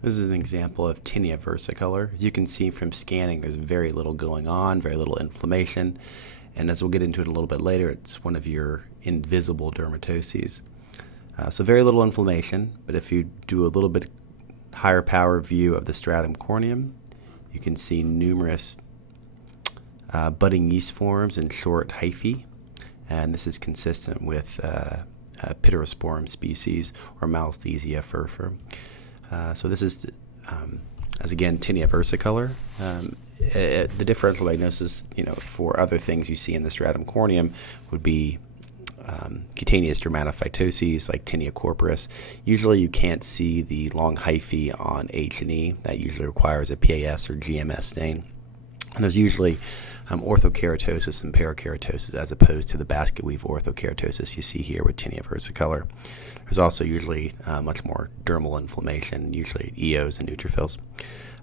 This is an example of tinea versicolor. As you can see from scanning, there's very little going on, very little inflammation, and as we'll get into it a little bit later, it's one of your invisible dermatoses. So very little inflammation, but if you do a little bit higher power view of the stratum corneum, you can see numerous budding yeast forms and short hyphae, and this is consistent with Pityrosporum species or Malesthesia furfur. So this is, as again, tinea versicolor. The differential diagnosis, for other things you see in the stratum corneum would be cutaneous dermatophytoses like tinea corporis. Usually you can't see the long hyphae on H&E. That usually requires a PAS or GMS stain. And there's usually orthokeratosis and parakeratosis as opposed to the basket weave orthokeratosis you see here with tinea versicolor. There's also usually much more dermal inflammation, usually eos and neutrophils.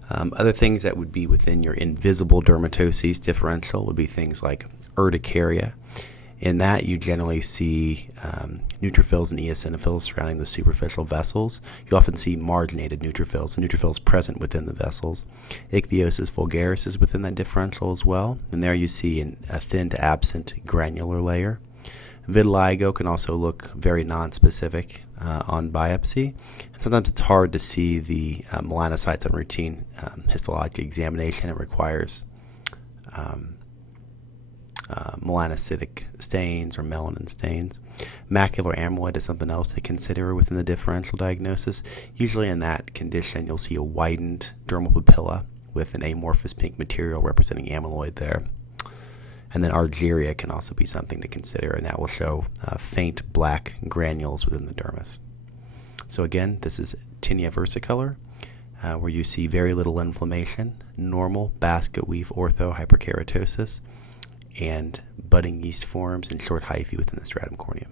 Other things that would be within your invisible dermatoses differential would be things like urticaria. In that, you generally see neutrophils and eosinophils surrounding the superficial vessels. You often see marginated neutrophils, and neutrophils present within the vessels. Ichthyosis vulgaris is within that differential as well, and there you see a thin to absent granular layer. Vitiligo can also look very nonspecific on biopsy. And sometimes it's hard to see the melanocytes on routine histologic examination. It requires melanocytic stains or melanin stains. Macular amyloid is something else to consider within the differential diagnosis. Usually in that condition, you'll see a widened dermal papilla with an amorphous pink material representing amyloid there. And then argyria can also be something to consider, and that will show faint black granules within the dermis. So again, this is tinea versicolor, where you see very little inflammation, normal basket weave ortho hyperkeratosis, and budding yeast forms and short hyphae within the stratum corneum.